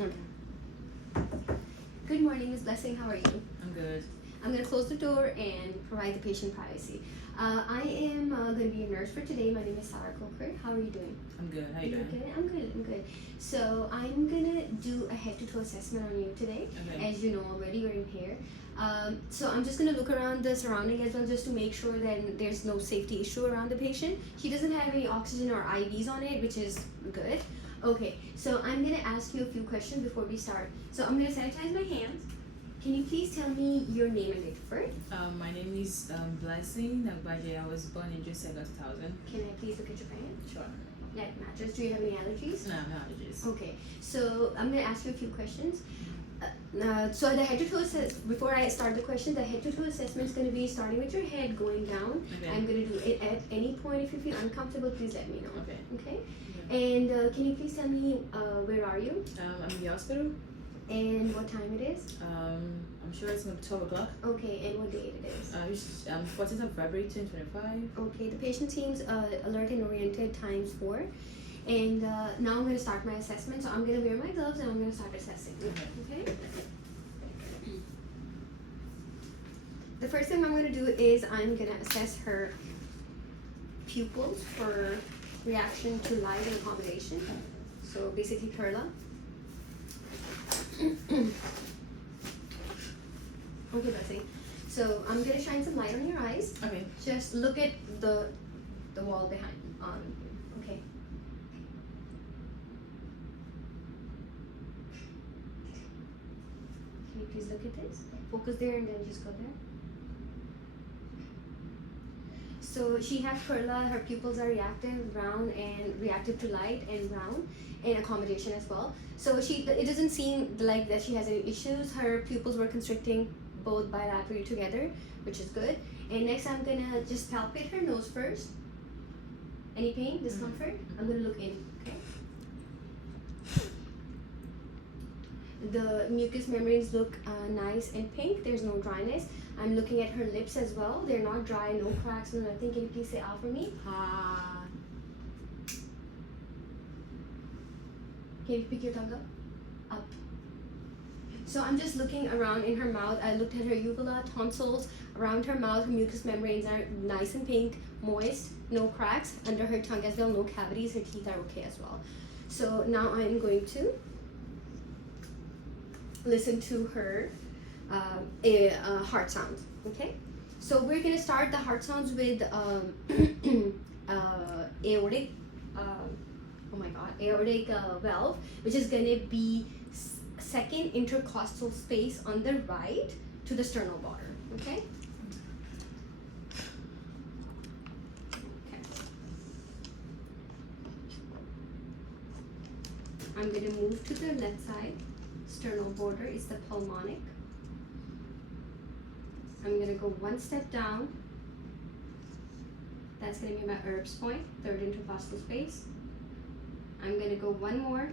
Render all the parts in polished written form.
Okay. Good morning, Ms. Blessing. How are you? I'm good. I'm going to close the door and provide the patient privacy. I am going to be your nurse for today. My name is Sarah Coker. How are you doing? I'm good. How you doing? Good? I'm good. I'm good. So I'm going to do a head-to-toe assessment on you today. Okay. As you know already, you're in here. So I'm just going to look around the surrounding as well just to make sure that there's no safety issue around the patient. She doesn't have any oxygen or IVs on it, which is good. Okay, so I'm going to ask you a few questions before we start. So I'm going to sanitize my hands. Can you please tell me your name and date of birth? My name is Blessing Nagbaje. I was born in June 2nd, 2000. Can I please look at your hand? Sure. That matches. Do you have any allergies? No, no allergies. Okay, so I'm going to ask you a few questions. So the head-to-toe assessment, before I start the question, the head-to-toe assessment is going to be starting with your head going down. Okay. I'm going to do it at any point. If you feel uncomfortable, please let me know. Okay. Okay? And can you please tell me where are you I'm in the hospital. and what time it is? I'm sure it's gonna be 12 o'clock. Okay, and what date it is? 14th of February 2025. Okay, the patient seems alert and oriented times 4. And now I'm going to start my assessment. So I'm going to wear my gloves and I'm going to start assessing. Okay? The first thing I'm going to do is I'm going to assess her pupils for reaction to light and accommodation. So basically Perla. Okay, Bessie. So I'm going to shine some light on your eyes. Okay. Just look at the wall behind. Okay. Can you please look at this? Focus there and then just go there. So she has Perla, her pupils are reactive, round, and reactive to light and round, and accommodation as well. So it doesn't seem like that she has any issues. Her pupils were constricting both bilaterally together, which is good. And next I'm gonna just palpate her nose first. Any pain, discomfort? I'm gonna look in, okay? The mucous membranes look nice and pink. There's no dryness. I'm looking at her lips as well. They're not dry, no cracks, no nothing. Can you please say out for me? Ha. Can you pick your tongue up? Up. So I'm just looking around in her mouth. I looked at her uvula, tonsils, around her mouth. Her mucous membranes are nice and pink, moist, no cracks. Under her tongue as well, no cavities. Her teeth are okay as well. So now I'm going to listen to her heart sound. Okay, so we're gonna start the heart sounds with aortic aortic valve, which is gonna be second intercostal space on the right to the sternal border. Okay. I'm gonna move to the left side. Sternal border is the pulmonic. I'm gonna go one step down. That's gonna be my Erb's point, third intercostal space. I'm gonna go one more,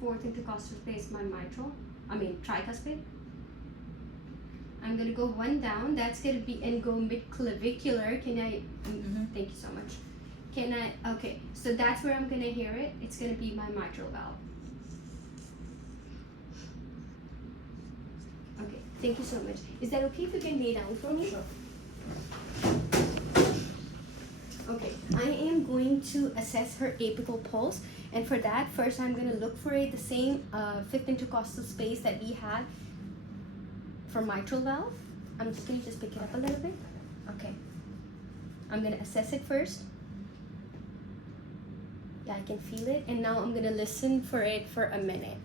fourth intercostal space, my tricuspid. I'm gonna go one down. That's gonna be and go mid-clavicular. Thank you so much. Okay, so that's where I'm gonna hear it. It's gonna be my mitral valve. Okay, thank you so much. Is that okay if you can lay down for me? Sure. Okay, I am going to assess her apical pulse, and for that, first I'm going to look for the same fifth intercostal space that we had for mitral valve. I'm just going to pick it up a little bit. Okay, I'm going to assess it first. Yeah, I can feel it, and now I'm going to listen for it for a minute.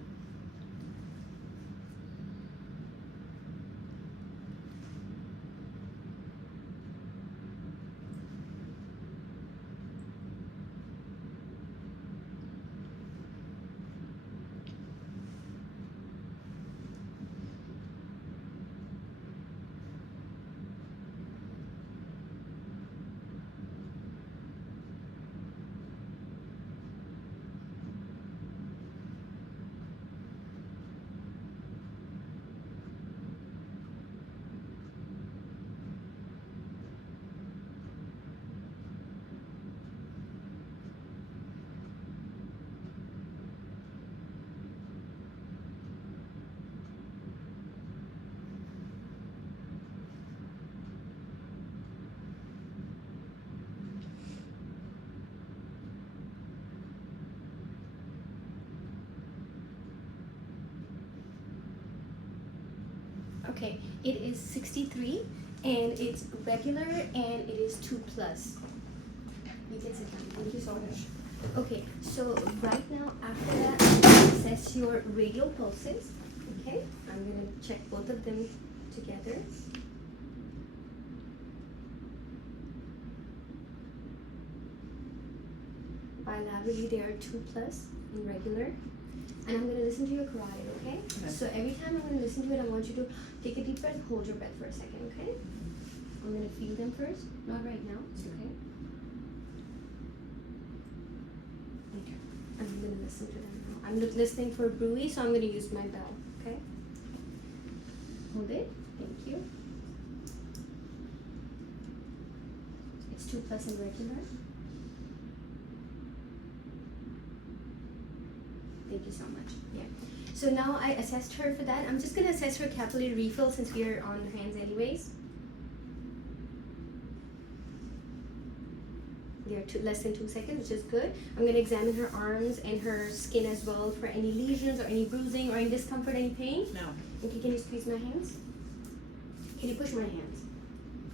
Okay, it is 63 and it's regular and it is 2 plus. You can sit down. Thank you so much. Okay, so right now after that, I'm gonna assess your radial pulses. Okay, I'm gonna check both of them together. Bilaterally, they are 2 plus in regular. And I'm going to listen to your carotid, okay? So every time I'm going to listen to it, I want you to take a deep breath, hold your breath for a second, okay? I'm going to feel them first. Not right now, it's okay. Okay. I'm going to listen to them now. I'm listening for bruit, so I'm going to use my bell, okay? Hold it. Thank you. It's 2 plus in regular. Thank you so much. Yeah. So now I assessed her for that. I'm just going to assess her capillary refill since we are on hands anyways. They are less than 2 seconds, which is good. I'm going to examine her arms and her skin as well for any lesions or any bruising or any discomfort, any pain. No. Okay, can you squeeze my hands? Can you push my hands?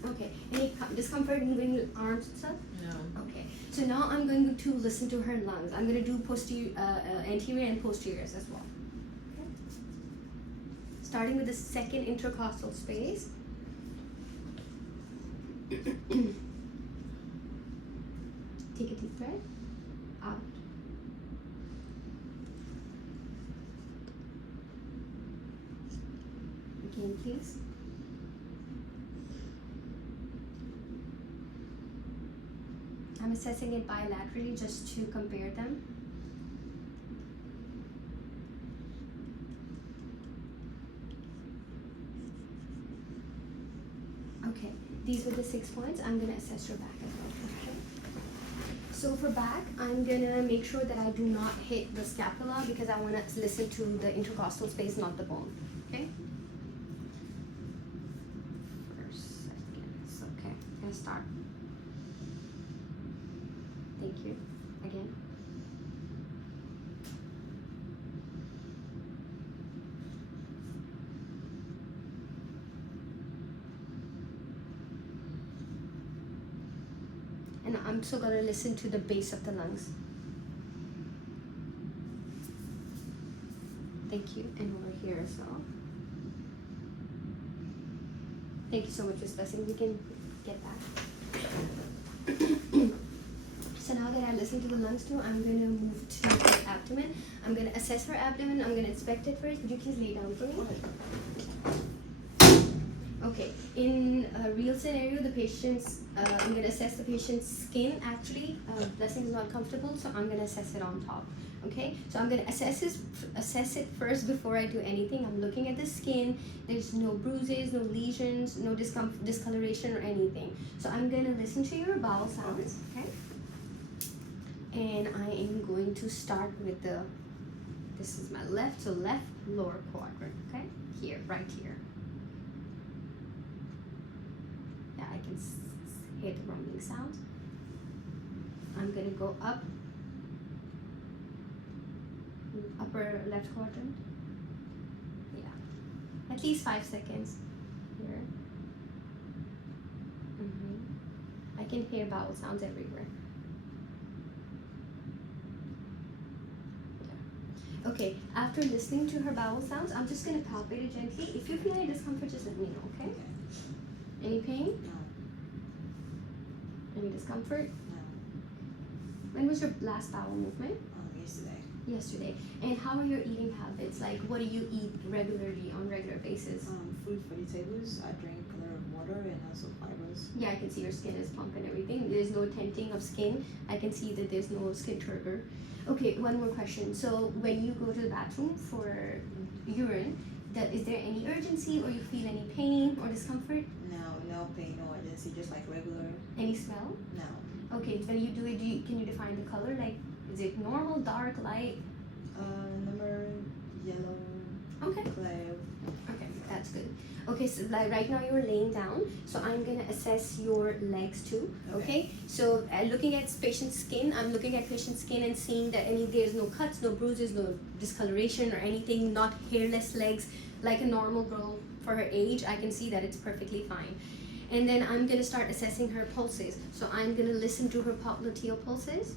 Okay. Any discomfort moving your arms and stuff? No. Okay. So now I'm going to listen to her lungs. I'm going to do posterior, anterior and posteriors as well. Okay. Starting with the second intercostal space. Take a deep breath. Out. Again, please. I'm assessing it bilaterally just to compare them. Okay, these were the 6 points. I'm going to assess your back as well. Okay. So for back, I'm going to make sure that I do not hit the scapula because I want to listen to the intercostal space, not the bone. Okay? First, second. Okay, I'm going to start. Thank you. Again. And I'm also going to listen to the base of the lungs. Thank you. And over here as well. Thank you so much for specing. We can get back. So now that I listened to the lungs too, I'm going to move to her abdomen. I'm going to assess her abdomen. I'm going to inspect it first. Would you please lay down for me? Okay. In a real scenario, the patient's, I'm going to assess the patient's skin actually. Blessing is not comfortable, so I'm going to assess it on top. Okay, so I'm going to assess it first before I do anything. I'm looking at the skin. There's no bruises, no lesions, no discoloration or anything. So I'm going to listen to your bowel sounds. Okay. And I am going to start with this is my left, so left lower quadrant, okay? Here, right here. Yeah, I can hear the rumbling sound. I'm gonna go up, upper left quadrant. Yeah, at least 5 seconds here. I can hear bowel sounds everywhere. Okay, after listening to her bowel sounds, I'm just going to palpate it gently. If you feel any discomfort, just let me know, okay? Any pain? No. Any discomfort? No. When was your last bowel movement? Yesterday. Yesterday. And how are your eating habits? Like, what do you eat regularly on regular basis? Fruit, vegetables. I drink a lot of water and also fibers. Yeah, I can see your skin is plump and everything. There's no tenting of skin. I can see that there's no skin turgor. Okay, one more question. So when you go to the bathroom for urine, is there any urgency or you feel any pain or discomfort? No pain, no urgency, just like regular. Any smell? No. Okay, when you do it, can you define the color? Like, is it normal, dark, light? Number yellow. Okay. Clear. Okay, that's good. Okay, so like right now you're laying down, so I'm gonna assess your legs too. Okay, so looking at patient's skin, I'm looking at patient's skin and seeing that there's no cuts, no bruises, no discoloration or anything, not hairless legs like a normal girl for her age, I can see that it's perfectly fine. And then I'm gonna start assessing her pulses. So I'm gonna listen to her popliteal pulses.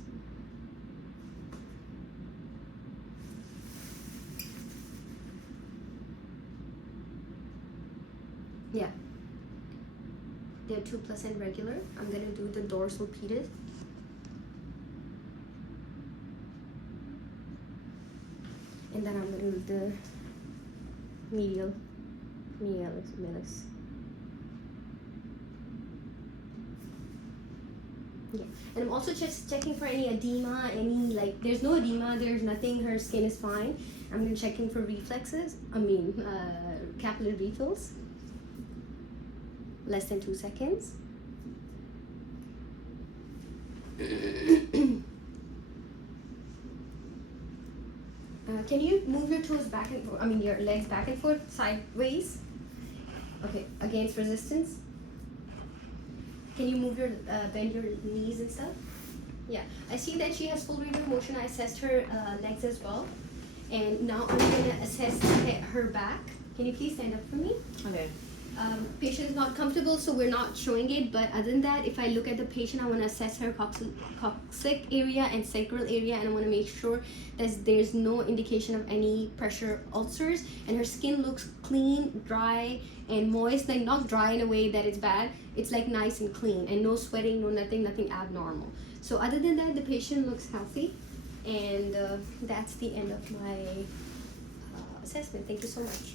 Yeah, they're 2% regular. I'm gonna do the dorsal pedis. And then I'm gonna do the medialis. Yeah, and I'm also just checking for any edema, there's no edema, there's nothing, her skin is fine. I'm gonna checking for reflexes, capillary refills. Less than 2 seconds. Can you move your toes back and forth, your legs back and forth, sideways? Okay, against resistance. Can you move bend your knees and stuff? Yeah, I see that she has full range of motion. I assessed her legs as well. And now I'm gonna assess her back. Can you please stand up for me? Okay. Patient is not comfortable, so we're not showing it, but other than that, if I look at the patient, I want to assess her coccyx area and sacral area, and I want to make sure that there's no indication of any pressure ulcers, and her skin looks clean, dry, and moist, like not dry in a way that it's bad, it's like nice and clean, and no sweating, no nothing abnormal. So other than that, the patient looks healthy, and that's the end of my assessment. Thank you so much.